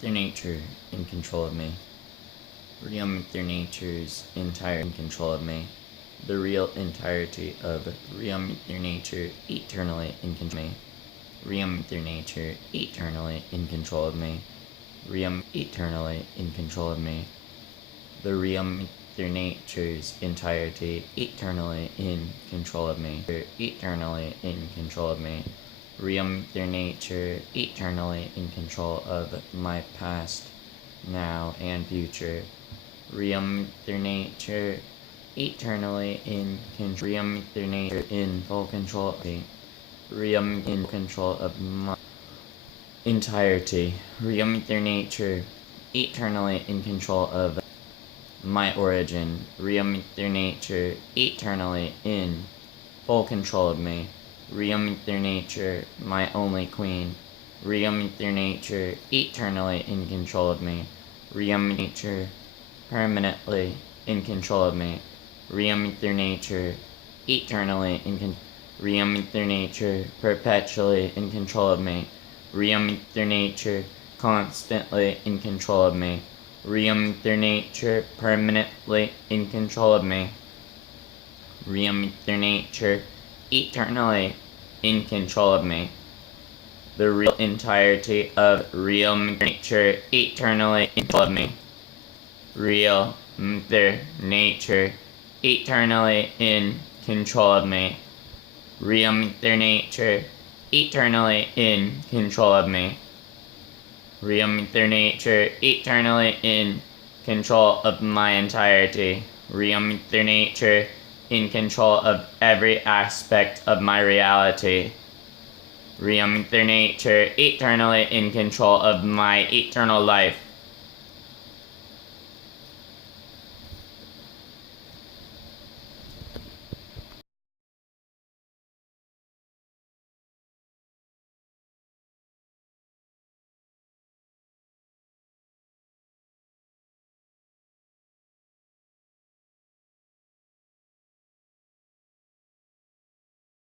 Mother Nature in control of me. Real Mother Nature's entire in control of me. The real entirety of Real Mother Nature eternally in control of me. Real Mother Nature eternally in control of me. Real eternally in control of me. The real Mother Nature's entirety eternally in control of me. Eternally in control of me. Real Mother Nature eternally in control of my past, now, and future. Real Mother Nature eternally in control. Real Mother Nature in full control of me. Real in control of my entirety. Real Mother Nature eternally in control of my origin. Real Mother Nature eternally in full control of me. Real Mother Nature, my only queen. Real Mother Nature eternally in control of me. Real Mother Nature permanently in control of me. Real Mother Nature eternally in control. Real Mother Nature perpetually in control of me. Real Mother Nature constantly in control of me. Real Mother Nature permanently in control of me. Real Mother Nature eternally in control of me. The real entirety of Real Mother Nature eternally in control of me. Real Mother Nature eternally in control of me. Real Mother Nature eternally in control of me. Real Mother Nature eternally in control of my entirety. Real Mother Nature in control of every aspect of my reality. Real Mother Nature eternally in control of my eternal life.